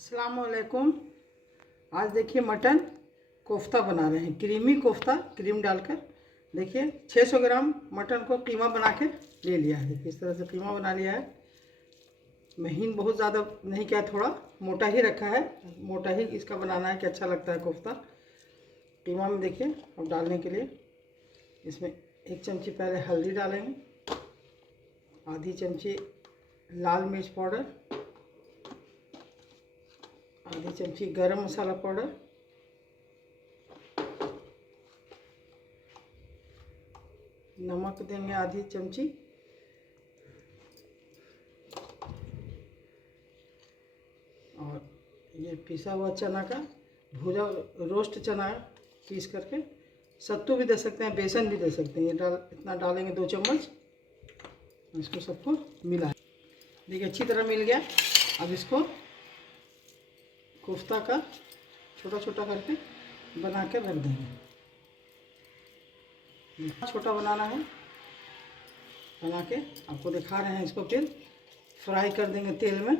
अस्सलामुअलैकुम। आज देखिए मटन कोफ्ता बना रहे हैं, क्रीमी कोफ्ता, क्रीम डालकर। देखिए 600 ग्राम मटन को कीमा बना के ले लिया है। देखिए इस तरह से कीमा बना लिया है। महीन बहुत ज़्यादा नहीं किया, थोड़ा मोटा ही रखा है। मोटा ही इसका बनाना है कि अच्छा लगता है कोफ्ता। कीमा में देखिए अब डालने के लिए इसमें 1 चमची पहले हल्दी डालेंगे, आधी चमची लाल मिर्च पाउडर, आधी चमची गरम मसाला पाउडर, नमक देंगे आधी चमची, और ये पिसा हुआ चना का भुजा रोस्ट चना पीस करके, सत्तू भी दे सकते हैं, बेसन भी दे सकते हैं। ये इतना डालेंगे 2 चम्मच। इसको सबको मिला, देखिए अच्छी तरह मिल गया। अब इसको कोफ्ता का छोटा छोटा करके बना के रख देंगे। छोटा बनाना है, बना के आपको दिखा रहे हैं। इसको फिर फ्राई कर देंगे तेल में,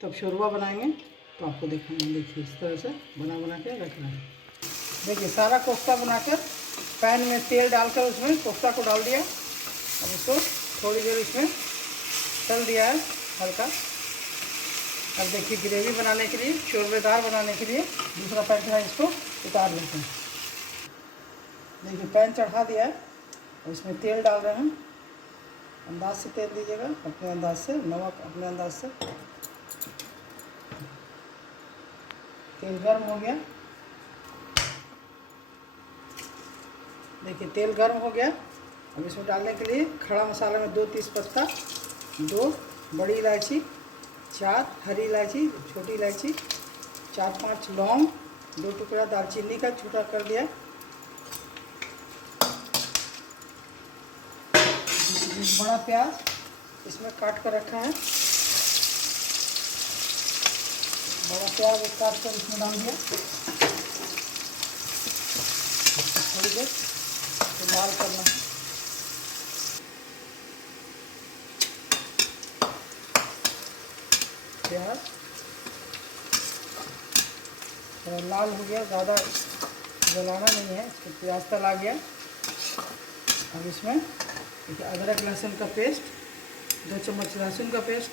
तब शोरबा बनाएंगे तो आपको दिखाएंगे। देखिए इस तरह से बना के रखना है। देखिए सारा कोफ्ता बनाकर पैन में तेल डालकर उसमें कोफ्ता को डाल दिया। अब इसको थोड़ी देर इसमें तल दिया है हल्का। अब देखिए ग्रेवी बनाने के लिए, शोरबेदार बनाने के लिए दूसरा पैन है, इसको उतार लेते हैं। देखिए पैन चढ़ा दिया है और इसमें तेल डाल रहे हैं। अंदाज से तेल दीजिएगा, अपने अंदाज से, नमक अपने अंदाज से। तेल गर्म हो गया। देखिए तेल गर्म हो गया। अब इसमें डालने के लिए खड़ा मसाला में 2 तेजपत्ता, 2 बड़ी इलायची, 4 हरी इलायची, छोटी इलायची, 4-5 लौंग, 2 टुकड़ा दालचीनी का छोटा कर दिया, बड़ा प्याज इसमें काट कर रखा है। बड़ा प्याज काट कर इसमें डाल दिया। थोड़ी देर लाल करना है। प्याज थोड़ा लाल हो गया, ज़्यादा जलाना नहीं है, इसको प्याज तला गया। अब इसमें देखिए अदरक लहसुन का पेस्ट, 2 चम्मच लहसुन का पेस्ट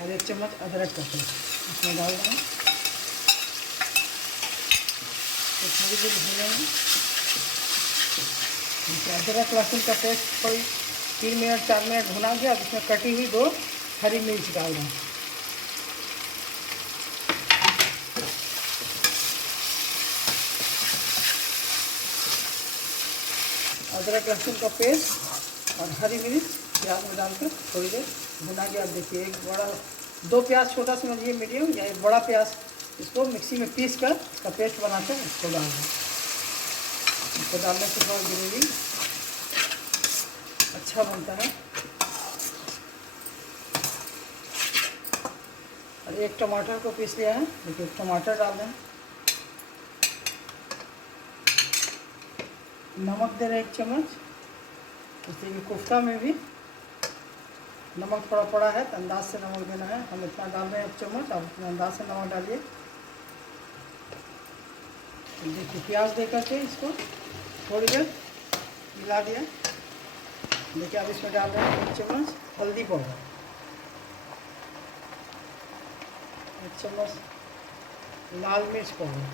और 1 चम्मच अदरक का पेस्ट इसमें डाल देंगे। तो थोड़ी देर भूनेंगे। अदरक लहसुन का पेस्ट कोई 3 मिनट 4 मिनट भुना गया। अब इसमें कटी हुई 2 हरी मिर्च डाल दें। अदरक लहसुन का पेस्ट और हरी मिर्च प्याज में डालकर थोड़ी देर भुना गया। अब देखिए 2 प्याज छोटा समझिए मीडियम, या 1 बड़ा प्याज, इसको मिक्सी में पीस कर इसका पेस्ट बनाकर इसको डाल दें। इसको डालने से बहुत ग्रेवी अच्छा बनता है। और 1 टमाटर को पीस लिया है, देखिए टमाटर डाल दें। नमक दे रहे 1 चम्मच। जैसे कि कोफ्ता में भी नमक थोड़ा पड़ा है तो अंदाज से नमक देना है। हम इतना डाल रहे हैं 1 चम्मच, आप इतना अंदाज से नमक डालिए। देखिए प्याज दे करके इसको थोड़ी देर मिला दिया। देखिए अब इसमें डाल रहे हैं 1 चम्मच हल्दी पाउडर, 1 चम्मच लाल मिर्च पाउडर,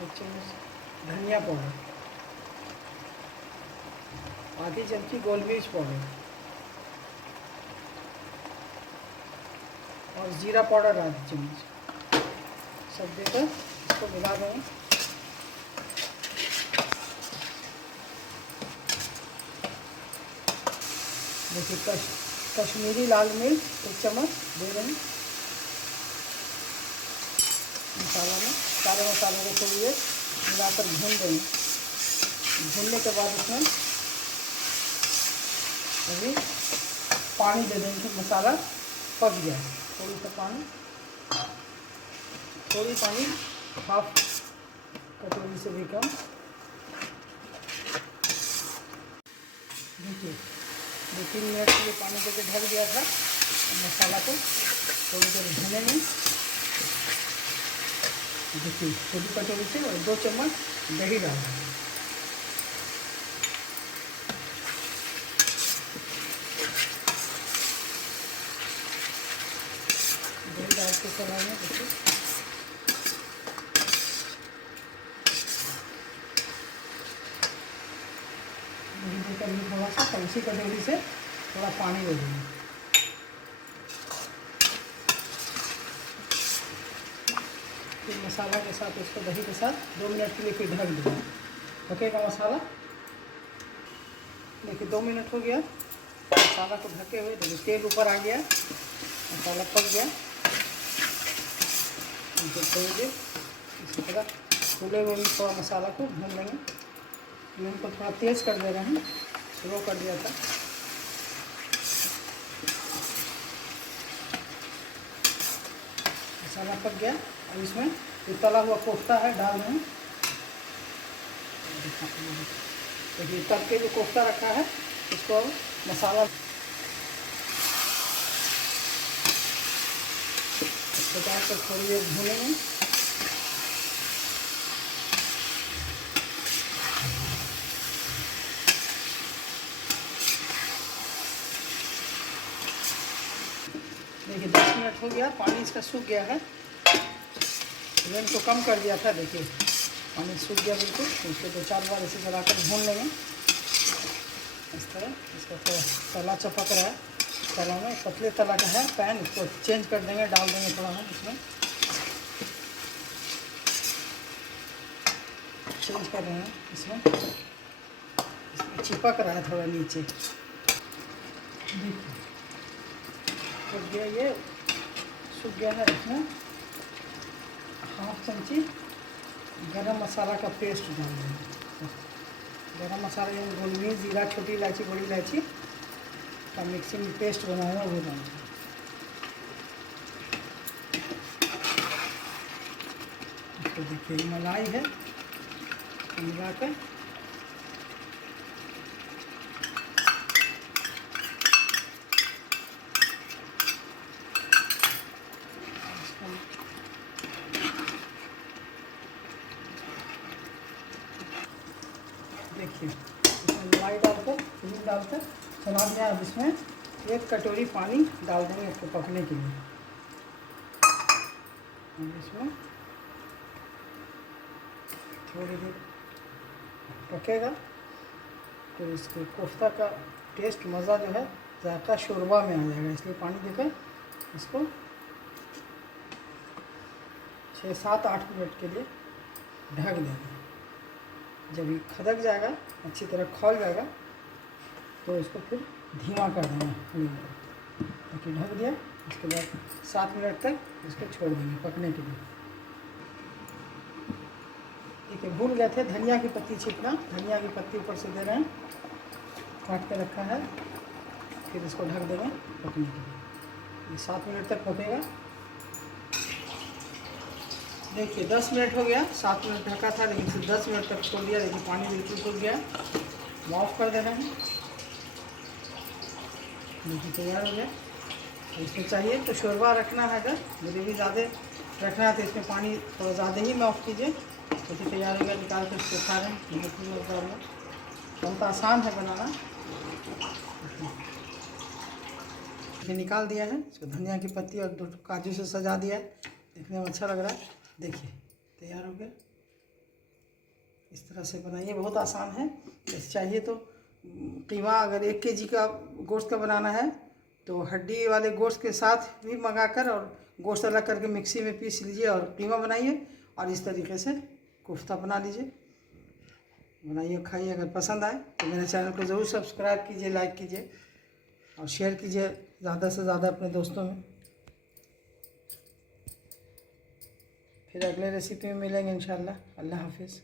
1 चम्मच धनिया पाउडर, आधी चमची गोल मिर्च पाउडर और जीरा पाउडर आधी चम्मच, सब देकर इसको मिला देंगे। देखिए कश्मीरी लाल मिर्च 1 चम्मच दे रहे हैं मसाला में। सारे मसाले को थोड़ी देर मिलाकर भून देंगे। भूनने के बाद इसमें अभी पानी दे देंगे। मसाला पक गया, थोड़ी सा पानी, थोड़ी पानी, 1/2 कटोरी से भी कम। देखिए 2-3 मिनट के लिए पानी देके ढक दिया था। मसाला को थोड़ी देर भूनेंगे। देखिए छोटी कटोरी से और 2 चम्मच दही डाल देंगे। दही डाल के चलाएंगे। देखिए दही देकर भी थोड़ा सा, तो उसी कटोरी से थोड़ा पानी दे देंगे। फिर मसाला के साथ, उसको दही के साथ 2 मिनट के लिए फिर ढक देंगे। पकेगा मसाला। देखिए 2 मिनट हो गया मसाला को ढके हुए। देखिए तेल ऊपर आ गया, मसाला पक गया। इनको छोड़ दिए। इसी तरह खुले हुए में थोड़ा मसाला को भून लेंगे। फ्लेम को थोड़ा तेज़ कर दे रहे हैं, स्लो कर दिया था। मसाला पक गया। अब इसमें जो तला हुआ कोफ्ता है डाल दें। देखिए तल के जो कोफ्ता रखा है इसको मसाला डालकर थोड़ी देर भूनेंगे। देखिए 10 मिनट हो गया, पानी इसका सूख गया है। फ्लेम को कम कर दिया था। देखिए पानी सूख गया बिल्कुल। तो इसको 2-4 बार ऐसे चलाकर भून लेंगे इस तरह। इसका थोड़ा तला चपक रहा है। तला में पतले तला का है पैन, इसको चेंज कर देंगे, डाल देंगे थोड़ा हम इसमें। चेंज कर रहे हैं इसमें चिपक रहा है थोड़ा नीचे। देखिए सूख गया, ये सूख गया है। इसमें 1/2 चमची गरम मसाला का पेस्ट डाल देंगे। गरम मसाला यानी गोलमिर्च, जीरा, छोटी इलायची, बड़ी इलायची का मिक्सिंग पेस्ट बनाया है, वो डालेंगे। इसको देखिए मलाई है, मिला कर देखिए इसमें मलाई डालकर, चीनी डालकर चला दिया। अब इसमें 1 कटोरी पानी डाल देंगे इसको पकने के लिए। इसमें थोड़ी देर पकेगा तो इसके कोफ्ता का टेस्ट, मज़ा जो है ज़ायका शोरबा में आ जाएगा। इसलिए पानी देकर इसको 6-7-8 मिनट के लिए ढक देंगे। जब ये खदक जाएगा, अच्छी तरह खौल जाएगा, तो इसको फिर धीमा कर देंगे। ताकि ढक दिया। इसके बाद 7 मिनट तक इसको छोड़ देंगे पकने के लिए। देखिए भूल गए थे धनिया की पत्ती छिड़कना। धनिया की पत्ती ऊपर से दे रहे हैं, काट के रखा है। फिर इसको ढक देंगे पकने के लिए। ये 7 मिनट तक पकेगा। देखिए 10 मिनट हो गया, 7 मिनट ढका था लेकिन फिर 10 मिनट तक छोड़ दिया। देखिए पानी बिल्कुल सूख गया। ऑफ कर दे रहे हैं। देखिए तैयार हो गया। इसमें चाहिए तो शोरबा रखना है, अगर ग्रेवी ज़्यादा रखना है तो इसमें पानी थोड़ा ज़्यादा ही में ऑफ कीजिए। तो तैयार हो गया, निकाल कर इसको खा रहे हैं। बहुत आसान है बनाना। ये निकाल दिया है, इसको धनिया की पत्ती और 2 काजू से सजा दिया है। देखने में अच्छा लग रहा है। देखिए तैयार हो गया। इस तरह से बनाइए, बहुत आसान है। जैसे चाहिए तो कीमा, अगर 1 kg का गोश्त का बनाना है तो हड्डी वाले गोश्त के साथ भी मंगाकर और गोश्त अलग करके मिक्सी में पीस लीजिए और कीमा बनाइए। और इस तरीके से कोफ्ता बना लीजिए, बनाइए, खाइए। अगर पसंद आए तो मेरे चैनल को ज़रूर सब्सक्राइब कीजिए, लाइक कीजिए और शेयर कीजिए ज़्यादा से ज़्यादा अपने दोस्तों में। फिर अगले रेसिपी में मिलेंगे इंशाल्लाह। अल्लाह हाफिज़।